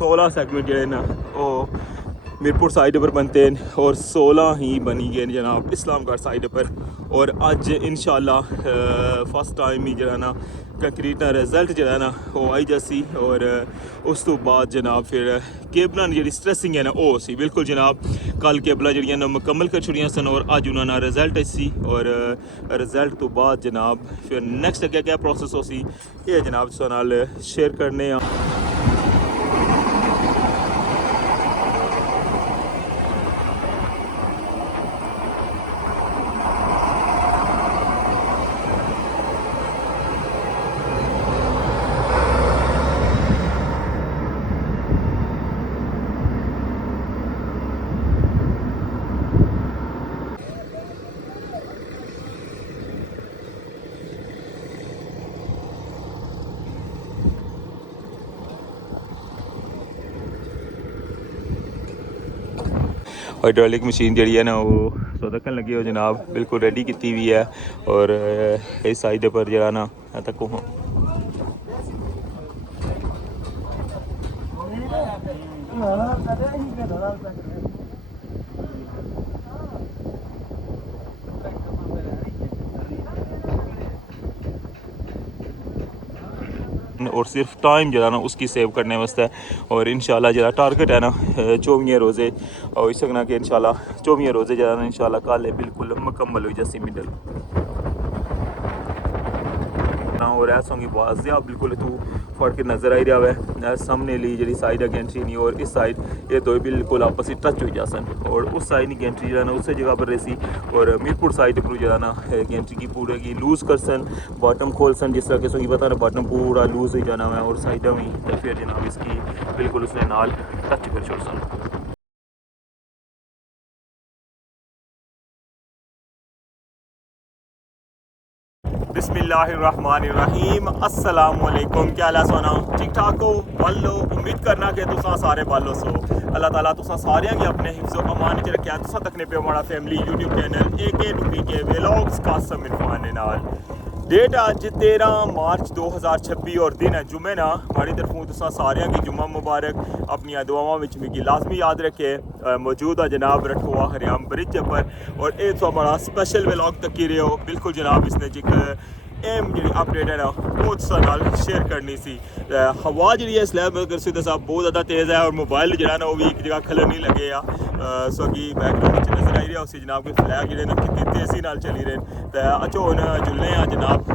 16 segment जो ना वो मीरपुर साइड पर बनते हैं और 16 ही बनी गए जनाब इस्लामगढ़ साइड पर। और अज इंशाल्लाह फर्स्ट टाइम ही जो ना कंक्रीट रिजल्ट जो है ना वो आई जैसी। और उस तो बाद जनाब फिर केबल जी स्ट्रैसिंग है ना वो सी बिल्कुल जनाब कल केबल जड़ियाँ मुकम्मल कर छुड़ियाँ सन और अज उन्होंने रिजल्ट सी। और रिजल्ट तो बाद जनाब फिर नैक्सट अगर क्या प्रोसैस हो सी ये जनाब तुहाडे नाल शेयर करने। हाइड्रोलिक मशीन जी है ना वो सदकन लगी हो जनाब बिल्कुल रेडी की हुई है। और इस साइड पर जरा ना तक और सिर्फ टाइम जरा ना उसकी सेव करने वास्ते। और इंशाल्लाह जरा टारगेट है ना 24 रोज़े और इस सकना कि इंशाल्लाह 24 रोज़े जरा ना इंशाल्लाह कल बिल्कुल मुकम्मल हुई जैसी मिडल। और ऐसा होंगी वाजिया बिल्कुल तू फट के नज़र आई रहा है सामने ली जी साइड गेंट्री नहीं और इस साइड ये दो बिल्कुल आपस में टच हो जासन। और उस साइड नहीं गेंट्री जो ना उस जगह पर रही और मीरपुर साइड पर जो ना गेंट्री की पूरे की लूज़ कर सन बॉटम खोल सन जिस तरह किसों की पता ना बॉटम पूरा लूज़ हो जाना है और साइड में तो फिर जनाब इसकी बिल्कुल उसने नाल टच कर छोड़ सन। बिस्मिल्लाहिर्रहमानिर्रहीम अस्सलामुअलैकुम। क्या हाल सोना ठीक ठाक हो बालो उम्मीद करना कि तुसा सारे बालो सो अल्लाह ताला तुसा सारियां गी अपने हिफ्ज़ो अमान च रखेआ। तुसा तकने पे हमारा family YouTube channel AKNUPK vlogs Qasim Irfan नाल। डेट अज 13 मार्च 2026 और दिन है जुम्मे ना हमारी तरफों तुसा सारियां गी जुम्मा मुबारक। अपनी दुआवां विच मिगी लाजमी याद रखे। मौजूद है जनाब रठोआ हरियाम ब्रिज पर और ये तो बड़ा स्पेशल व्लॉग तक रहे हो बिल्कुल जनाब इसने एक एम जी अपडेट है ना वो नाल शेयर करनी सी। हवा जी है स्लैब अगर सीधा साहब बहुत ज़्यादा तेज़ है और मोबाइल जो है ना वो भी एक जगह खलन नहीं लगे सो कि बैकग्राउंड नजर आई रहा उसी जनाब के फ्लैग जो कितनी तेज़ी नाल चली रहे तो अच्छो हूँ जुलने जनाब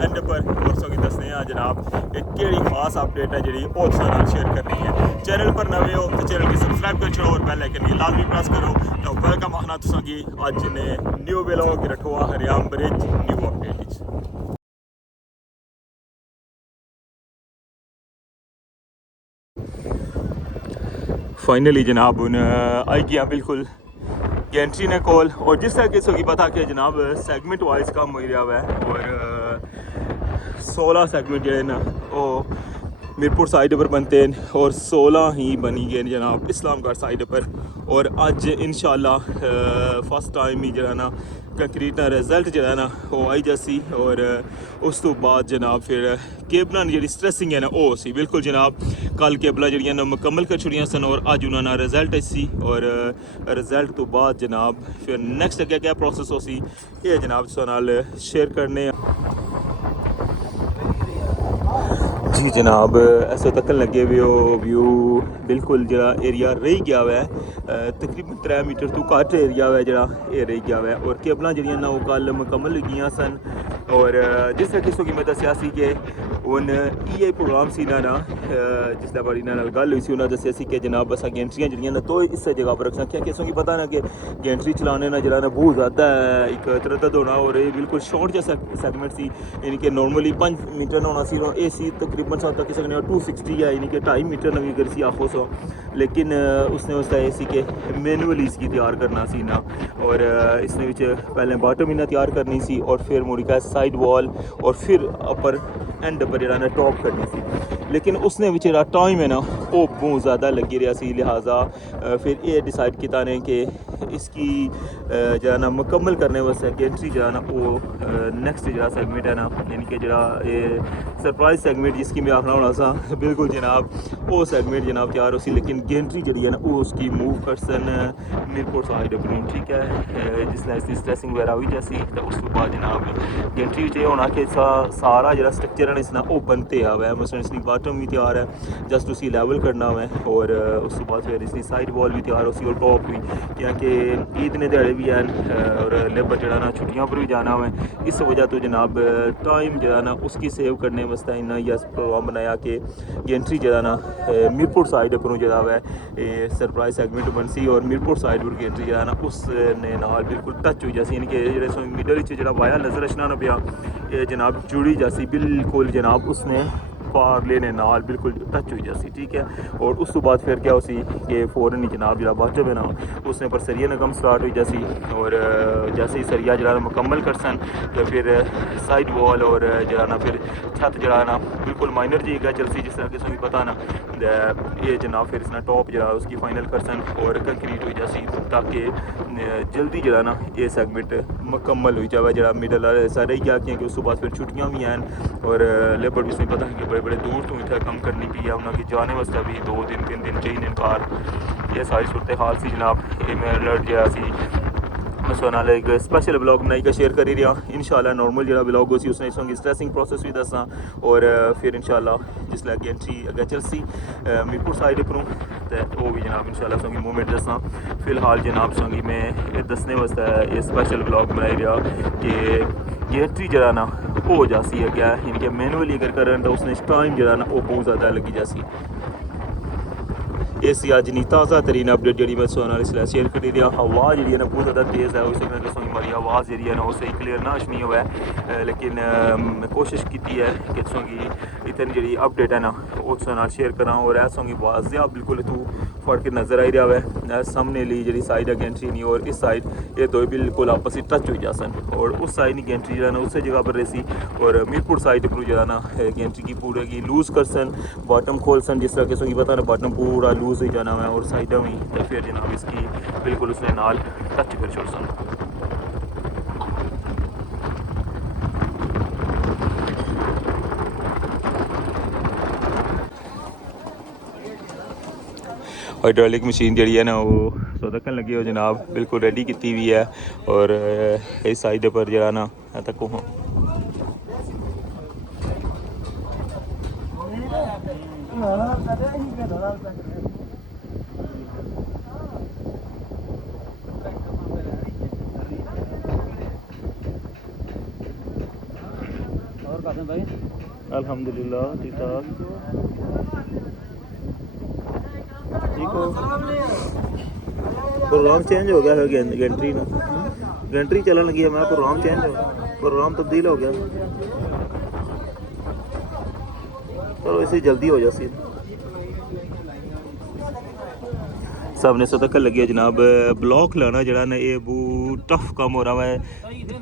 एंड पर और सो कि दसने जनाब एक केड़ी खास अपडेट है जी वो नाल शेयर करनी है। चैनल पर नवे हो तो चैनल की सब्सक्राइब कर छोड़ो और बेल आइकन की लाजमी प्रेस करो तो वेलकम आना तुसा की अज ने न्यू व्लॉग रठोआ हरियाम ब्रिज न्यू अपडेट। फाइनली जनाब हूँ आई गया बिल्कुल गेंट्री ने कॉल और जिस तरह किसों की पता कि जनाब सैगमेंट वाइज कम हो रहा हुआ है और 16 सैगमेंट जो है ना वो मीरपुर साइड पर बनते हैं और 16 ही बनी गए जनाब इस्लामगढ़ साइड पर। और अज इंशाल्लाह फर्स्ट टाइम ही जो है ना कंक्रीट रिजल्ट जो है ना वो आई जैसी। और उस तो बाद जनाब फिर केबल जी स्ट्रैसिंग है ना वो सी बिल्कुल जनाब कल केबल जड़ियाँ मुकम्मल कर छुड़ियाँ सन और अज उन्होंने रिजल्ट सी। और रिजल्ट तो बाद जनाब फिर नैक्सट अगर क्या प्रोसैस हो सी ये जनाब तुहाडे नाल शेयर करने। जी जनाब ऐसे तकन लगे हुए हो व्यू बिल्कुल जरा एरिया रही गया हुआ है तकरीबन 3 मीटर तो घट एरिया है जरा ये रही गया हुआ है। और केबल जड़ियाँ ना वो कल मुकम्मल लगियाँ सन और जिस तरह किसों की मैं दसिया सी कि हूँ EI प्रोग्राम सी ना जिसने बड़ी ना गल हुई सी उन्हें दसिया सी कि जनाब अस गेंट्रियाँ जड़ियाँ ना तो इस जगह पर रखना क्या किसों की पता ना कि गेंट्री चलाने ना जरा ना बहुत ज़्यादा एक तरदद होना और ये बिल्कुल शॉर्ट जैसा सैगमेंट सी यानी कि नॉर्मली 5 मीटर होना सी ए सी तकरीबन सा तक सकने 260 है यानी कि 2.5 मीटर नवी कर सी आखो सो। लेकिन उसने उसका ये सी कि मैनुअली इसकी तैयार करना सी ना और इसने पहले बॉटम इन्हें तैयार करनी सी और फिर मुड़ी का साइड वॉल और फिर अपर एंड पर जरा टॉप करनी सी। लेकिन उसने टाइम है ना वो बहुत ज़्यादा लगी रहा सी, लिहाजा फिर ये डिसाइड किया ने कि इसकी जो ना मुकम्मल करने वास्ते गेंट्री जो ना वो नेक्स्ट जो सेगमेंट है ना, यानी कि जो ये सरप्राइज सेगमेंट जिसकी मैं आखना होना सा बिल्कुल जनाब वो सेगमेंट जनाब तैयार उसी, लेकिन गेंट्री जी है ना वो उसकी मूव करसन मीरपुर साइड अपनी, ठीक है, जिसने इसकी स्ट्रेसिंग वगैरह हुई जैसी, तो उस बाद जनाब गेंट्री ये होना कि सारा जो स्ट्रक्चर है इसना वो बनते हुआ है, मसलन इसकी बाटम भी तैयार है, जस्ट उसी लेवल करना हुआ है, और उस बाद फिर इसकी साइड वॉल भी तैयार उसी और टॉप भी, क्योंकि ईद ने दिहाड़े भी हैं और लेबर जो ना छुट्टियों पर भी जाना हुआ है, इस वजह तो जनाब टाइम जो ना उसकी सेव करने वास्ते इन्ना यह प्रोग्राम बनाया कि गेंट्री जो ना मीरपुर साइड पर जो है सरप्राइज सेगमेंट बनसी, और मीरपुर साइड पर गेंट्री जो ना उसने नाल बिल्कुल टच हुई जैसी, यानी कि जो मिडल जो वाया नज़र अचना ना पिया ये जनाब जुड़ी जैसी बिल्कुल जनाब उसने पार लेने नाल बिल्कुल टच हुई जैसी, ठीक है। और उस बाद फिर क्या उसी कि फ़ौरन ही जनाब जरा बाजब है ना उसने पर सरिया नगम स्टार्ट हुई जैसी, और जैसे ही सरिया जरा मुकम्मल कर सन तो फिर साइड वॉल और जरा ना फिर छत जरा ना बिल्कुल माइनर जी का चलसी, जिस तरह किसी को पता ना ये जनाब फिर इसना टॉप जरा उसकी फाइनल कर सन और कंक्रीट हुई जैसी, ताकि जल्दी जरा ना ये सेगमेंट मुकम्मल हुई जाए, जरा मिडल सारे ही क्या क्योंकि उस बाद फिर छुट्टियाँ भी हैं और लेबर भी पता है कि बड़े बड़े दूर तो इतना कम करनी पी है उन्होंने जाने वास्ते भी 2 दिन 3 दिन चाहिए इनकार, ये सारी सूरत हाल सी जनाब। ये मैं अलर्ट जो सी मैं एक स्पेशल ब्लॉग बनाई का शेयर करी रहा, इंशाल्लाह नॉर्मल जो ब्लॉग हो सी उसने इसकी स्ट्रेसिंग प्रोसेस भी दसा, और फिर इंशाल्लाह जिसलै गेंट्री अगर चलसी मीरपुर साइड पर तो वो भी जनाब इंशाल्लाह सोंगी मूवमेंट दसा। फिलहाल जनाब सोंगी मैं दसने वास्ते ये स्पेशल ब्लॉग बनाई रहा कि गेंट्री जरा ना हो जासी है क्या, यानी कि मैनुअली अगर करन तो उसने टाइम जरा ना वो बहुत ज़्यादा लगी जासी। इस अज नहीं ताज़ा तरीन अपडेट जी मैं सोना इसलिए शेयर करी रहा, हवा जी ना बहुत ज़्यादा तेज़ है, उसी वजह से हमारी आवाज़ जी है ना वो सही क्लियर ना अचनी हुआ है, लेकिन कोशिश की है कि सोंगी इतनी जी अपडेट है ना उस शेयर करा, और ऐसोंगी वाजिया बिल्कुल तू फर्क नज़र आई रहा है, सामने ली जी साइड है गेंट्री नहीं और इस साइड ये दो बिल्कुल आपस में टच हो जा सन, और उस साइड नहीं गेंट्री जो है ना उस जगह पर रही, और मीरपुर साइड पर जो है ना गेंट्री की पूरे की लूज़ कर सन, बॉटम खोल सन, जिस तरह किसी पता ना बॉटम पूरा लूज़ ही जाना है और साइड में तो फिर जनाब इसकी बिल्कुल उसने नाल टच कर छोड़ सन। हाइड्रोलिक मशीन जी है ना वो सोदकन लगी हो जनाब बिल्कुल रेडी की हुई है, और इस साइड पर जरा ना तक अल्हम्दुलिल्लाह ठीक ठाक ठीक हो। प्रोग्राम चेंज हो गया है गेंट्री ना, गेंट्री चलन लगी है, मैं प्रोग्राम चेंज हो प्रोग्राम तब्दील हो गया, चलो इसे जल्दी हो जासी। सब ने सतक लगी है जनाब, ब्लॉक लाना जरा ना ये बहुत टफ काम हो रहा है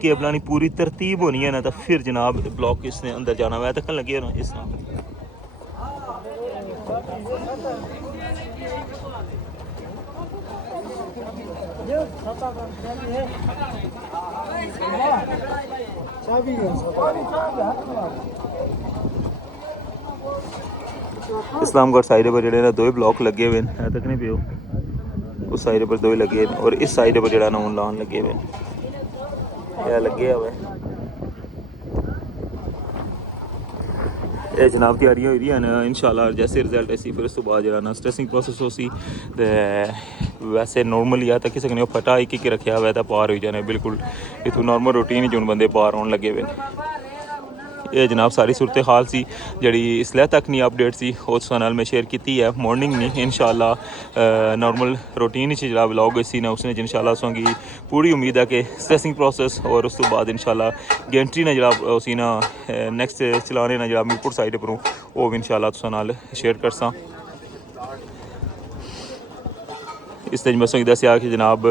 कि अपनी पूरी तरतीब होनी है ना, तो फिर जनाब ब्लॉक इसने अंदर जाना हुआ है तक लगी है ना इस इस्लामगढ़ साइड पर जो ना 2 ब्लॉक लगे हुए हैं तक नहीं पियो, उस साइड पर 2 लगे और इस साइड पर जो ना हूँ लान लगे हुए क्या लगे हुए ये जनाब तैयारियां हो रही हैं इंशाल्लाह, जैसे रिजल्ट ऐसी फिर उस तो बाद जो ना स्ट्रेसिंग प्रोसेस हो सी वैसे नॉर्मल या तो किसी ने फटा एक रखा हुआ तो पार हो जाने बिल्कुल इतों नॉर्मल रूटीन जो बंदे पार होने लगे हुए। ये जनाब सारी सूरत हाल सी जी इसलिए तक नहीं अपडेट सी उस नाल मैं शेयर की है मॉर्निंग नहीं इंशाल्लाह नॉर्मल रूटीन जो व्लॉग इसी ना उसने इंशाल्लाह सोंगी पूरी उम्मीद है कि स्ट्रेसिंग प्रोसेस और उस तो बाद इंशाल्लाह गेंट्री ने जरा उसी ना नैक्सट चलाने ना जरा मीरपुर साइड पर वो भी इंशाल्लाह तुसा नाल शेयर करसा। इस तरह मैं दसिया कि जनाब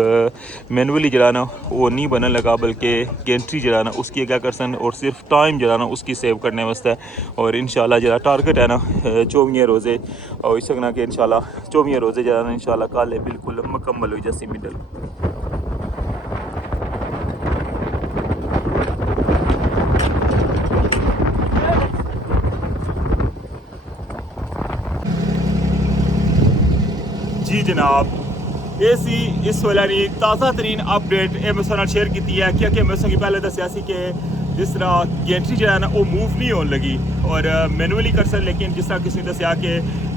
मैनुअली जरा ना वो नहीं बनने लगा बल्कि गेंट्री जरा ना उसकी क्या कर सन और सिर्फ टाइम जरा ना उसकी सेव करने वास्ते और इंशाल्लाह जरा टारगेट है ना 24 रोज़े और इस सकना कि इंशाल्लाह 24 रोज़े जरा ना इंशाल्लाह कल बिल्कुल मुकम्मल हो जैसी मिडल। जी जनाब ये सी इस वेले दी ताज़ा तरीन अपडेट ये मैं सारे शेयर की है क्योंकि मैं तुसेंगी पहले दसिया सी कि जिस तरह गेंट्री जो है ना वो मूव नहीं होने लगी और मैनुअली कर सकते लेकिन जिस तरह किसी ने दसिया कि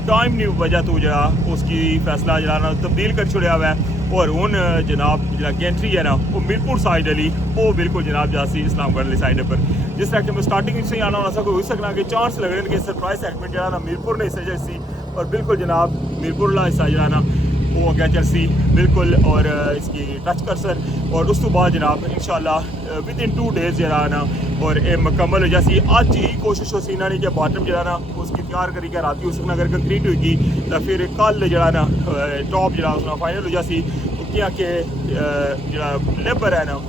टाइम नहीं वजह तो जरा उसकी फैसला जरा ना तब्दील कर छुड़िया हुआ है और हूँ जनाब जरा गेंट्री है ना वो मीरपुर साइड वाली वो बिल्कुल जनाब जासी इस्लामगढ़ वाली साइड पर जिस तरह कि मैं स्टार्टिंग से आना होना कोई हो सकना कि चांस लग रहे हैं कि सरप्राइज सेगमेंट जरा ना मीरपुर ने हिस्सा जैसी और बिल्कुल जनाब मीरपुर वाला हिस्सा जरा ना वो हो गया चलसी बिल्कुल और इसकी टच कर सर और उस तो बाद जनाब इंशाल्लाह विद इन 2 डेज़ जरा ना और ये मुकम्मल हो जासी आज ही कोशिश हो सी ना नहीं कि बॉटम जरा ना उसकी तैयार करी के राती उसमें अगर कंक्रीट होगी तो फिर कल जरा ना टॉप जरा उसमें फाइनल हो जासी क्या कि जरा लेबर है ना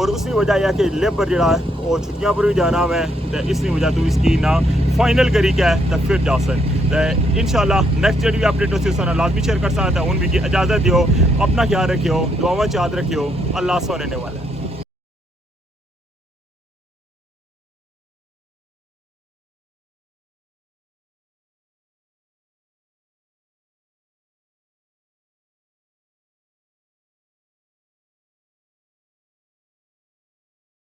और उसकी वजह यह कि लेबर जरा वो छुट्टियां पर भी जाना है तो इसकी वजह तो इसकी ना फाइनल करी क्या है तो फिर जा सन तो इंशाल्लाह नेक्स्ट जी अपडेट हो उस लाजमी शेयर कर सकता है उन भी इजाज़त दियो अपना ख्याल रखियो दुआवां याद रखियो अल्लाह सोने वाला है।